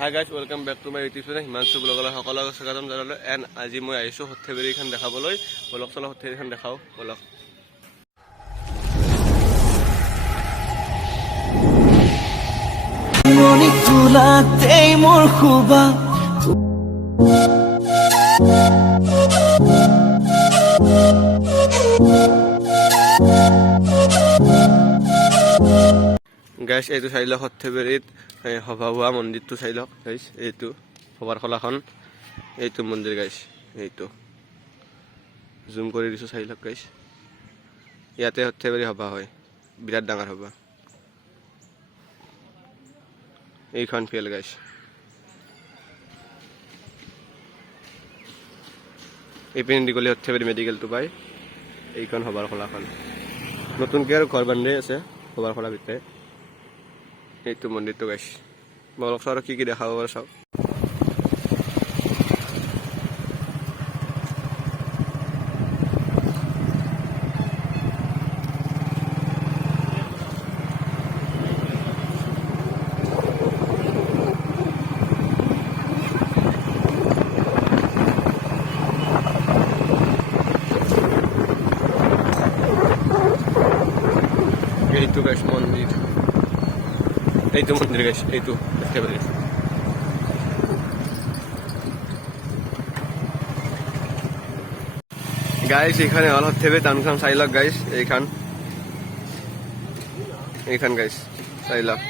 High guys, welcome back to my YouTube channel Himanshu ব্লগলৈ সকলোকে স্বাগতম জনালোঁ। এণ্ড আজি মই আহিছোঁ সৰ্থেবাৰীখন দেখাবলৈ। বলক চলক সৰ্থেবাৰীখন দেখাওঁ বলক। গাইজ এইটো চাই লওক, সৰ্থেবাৰীত সভা হোৱা মন্দিৰটো চাই লওক গাইজ। এইটো সভাৰ খলাখন, এইটো মন্দিৰ গাইজ। এইটো জুম কৰি দিছোঁ, চাই লওক গাইজ। ইয়াতে সৰ্থেবাৰী সভা হয়, বিৰাট ডাঙৰ সভা। এইখন ফিল্ড গাইজ। এইপিনে দি গ'লে সৰ্থেবাৰী মেডিকেলটো পায়। এইখন সভাৰ খলাখন নতুনকৈ আৰু ঘৰ বান্ধি আছে সভাৰ খলাৰ ভিতৰে। এইটো মন্দিৰটো গাইছ। বলক চাওঁ কি কি দেখাব পাৰে চাওক। এইটো গাইছ মন্দিৰ, এইটো মন্দিৰ গাইছ। এইটো সৰ্থেবাৰী গাইছ। এইখানে হ'ল সৰ্থেবাৰী টাউনখন, চাই লওক গাইছ। এইখান গাইছ, চাই লওক।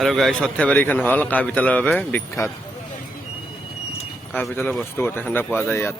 আৰু গাইছ সৰ্থেবাৰীখন হ'ল কাঁহ পিতলৰ বাবে বিখ্যাত। কাঁহ পিতলৰ বস্তু গোটেইখান পোৱা যায় ইয়াত।